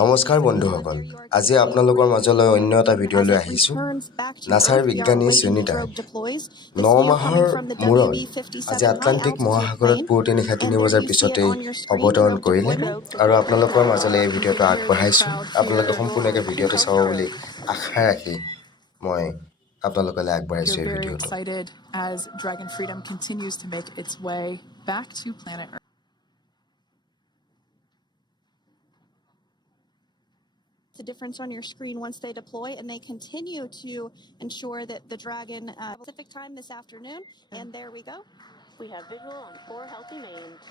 নমস্কাৰ বন্ধুসকল, আজি আপোনালোকৰ মাজলৈ অন্য এটা ভিডিঅ' লৈ আহিছোঁ। নাছাৰ বিজ্ঞানী সুনীতাই 9 মাহৰ মূৰত আজি আটলাণ্টিক মহাসাগৰত পুৱতি নিশা 3 বজাৰ পিছতেই অৱতৰণ কৰিলে আৰু আপোনালোকৰ মাজলৈ এই ভিডিঅ'টো আগবঢ়াইছোঁ। আপোনালোকে সম্পূৰ্ণকৈ ভিডিঅ'টো চাব বুলি আশা ৰাখি মই আপোনালোকলৈ আগবঢ়াইছোঁ এই ভিডিঅ'টো। The difference on your screen once they deploy, and they continue to ensure that the Dragon Pacific time this afternoon. And there we go. We have visual on 4 healthy mains.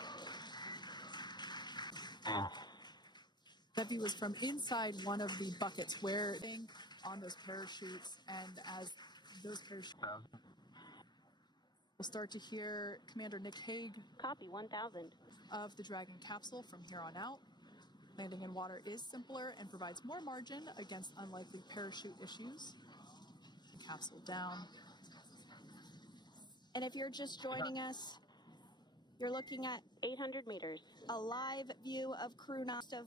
That view is from inside one of the buckets where on those parachutes, and as those parachutes, we'll start to hear Commander Nick Hague. Copy 1000. Of the Dragon capsule from here on out. Landing in water is simpler and provides more margin against unlikely parachute issues. Capsule down. And if you're just joining us, you're looking at 800 meters. A live view of crew-9 of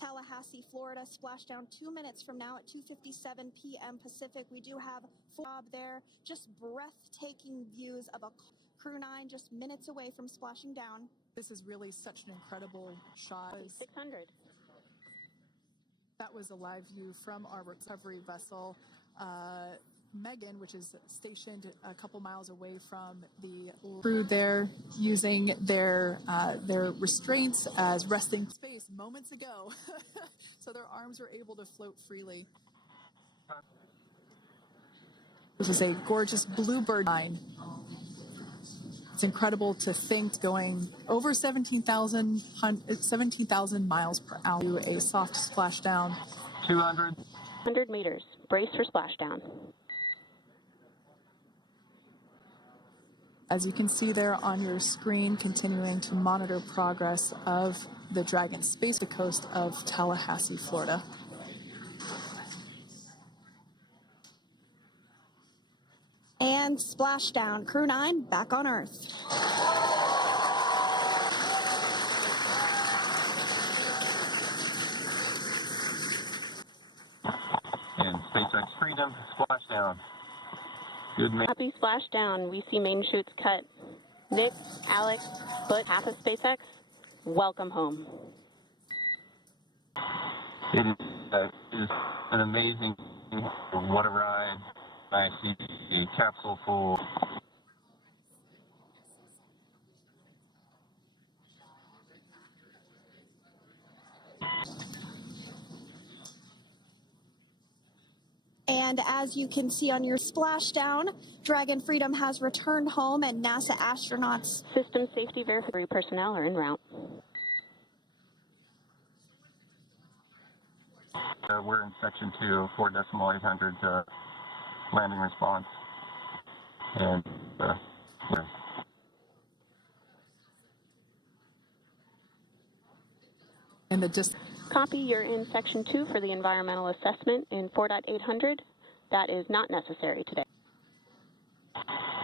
Tallahassee, Florida, splashdown 2 minutes from now at 2:57 p.m. Pacific. We do have Bob there, just breathtaking views of a crew-9 just minutes away from splashing down. This is really such an incredible shot. 600. That was a live view from our recovery vessel, Megan, which is stationed a couple miles away from the crew there, using their restraints as resting space moments ago. So their arms were able to float freely. This is a gorgeous bluebird line. It's incredible to think going over 17,000 miles per hour to a soft splashdown. 100 meters. Brace for splashdown. As you can see there on your screen, continuing to monitor progress of the Dragon space the coast of Tallahassee, Florida. And splashdown, crew-9 back on Earth. And SpaceX Freedom, splashdown. Good man. Copy splashdown. We see main chutes cut. Nick, Alex, but half of SpaceX, welcome home. It is an amazing, what a ride. I see the capsule full. And as you can see on your splashdown, Dragon Freedom has returned home, and NASA astronauts. System safety verification personnel are en route. We're in section 2, 4.800 landing response. And And the Copy, you're in section 2 for the environmental assessment in 4.800. That is not necessary today.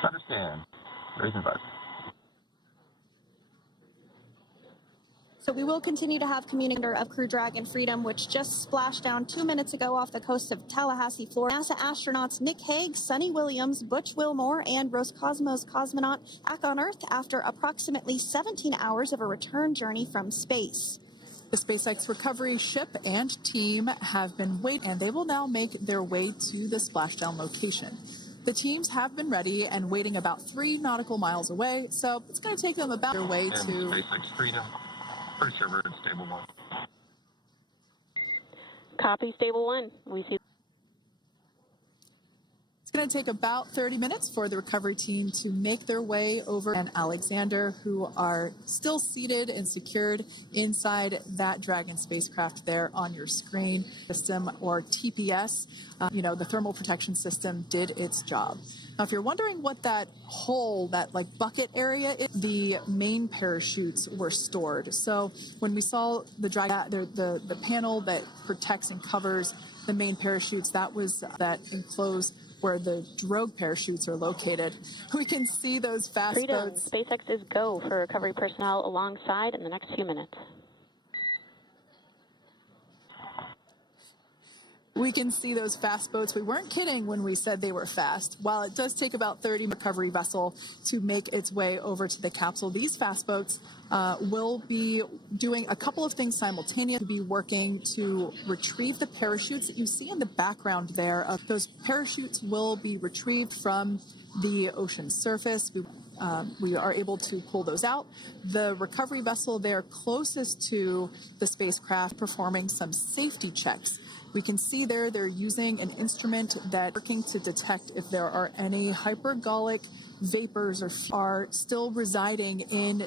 Understand. Raise and buzz. So we will continue to have communicator of Crew Dragon Freedom, which just splashed down 2 minutes ago off the coast of Tallahassee, Florida. NASA astronauts Nick Hague, Sunny Williams, Butch Wilmore, and Roscosmos cosmonaut back on Earth after approximately 17 hours of a return journey from space. The SpaceX recovery ship and team have been waiting, and they will now make their way to the splashdown location. The teams have been ready and waiting about 3 nautical miles away, so it's going to take them about their way to SpaceX Freedom. Pretty sure we're in stable 1. Copy, stable 1. We see. It's going to take about 30 minutes for the recovery team to make their way over, and Alexander, who are still seated and secured inside that Dragon spacecraft there on your screen. System, or TPS, the thermal protection system did its job. Now, if you're wondering what that hole, that like bucket area is, the main parachutes were stored. So when we saw the Dragon, the panel that protects and covers the main parachutes, that was that enclosed where the drogue parachutes are located. We can see those fast Freedom. boats. SpaceX is go for recovery personnel alongside in the next few minutes. We can see those fast boats. We weren't kidding when we said they were fast. While it does take about 30 recovery vessel to make its way over to the capsule, these fast boats will be doing a couple of things simultaneously. Be working to retrieve the parachutes that you see in the background there. Those parachutes will be retrieved from the ocean surface. We are able to pull those out. The recovery vessel there closest to the spacecraft performing some safety checks. We can see there they're using an instrument that's working to detect if there are any hypergolic vapors or are still residing in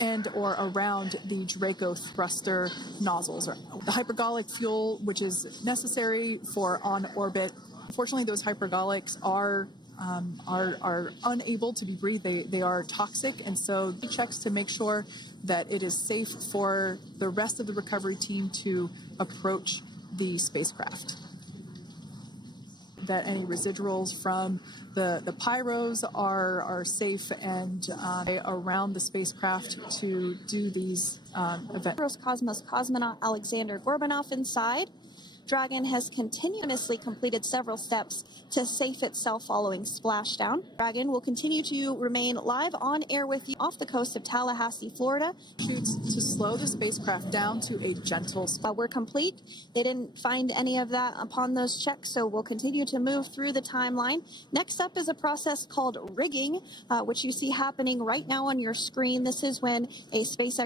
and or around the Draco thruster nozzles. The hypergolic fuel, which is necessary for on-orbit. Unfortunately, those hypergolics are unable to be breathed. They are toxic, and so the checks to make sure that it is safe for the rest of the recovery team to approach the spacecraft. That any residuals from the pyros are safe and around the spacecraft to do these events. Roscosmos cosmonaut Alexander Gorbanov inside. Dragon has continuously completed several steps to safe itself following splashdown. Dragon will continue to remain live on air with you off the coast of Tallahassee, Florida. Shoots to slow the spacecraft down to a gentle speed. We're complete. They didn't find any of that upon those checks, so we'll continue to move through the timeline. Next up is a process called rigging, which you see happening right now on your screen. This is when a SpaceX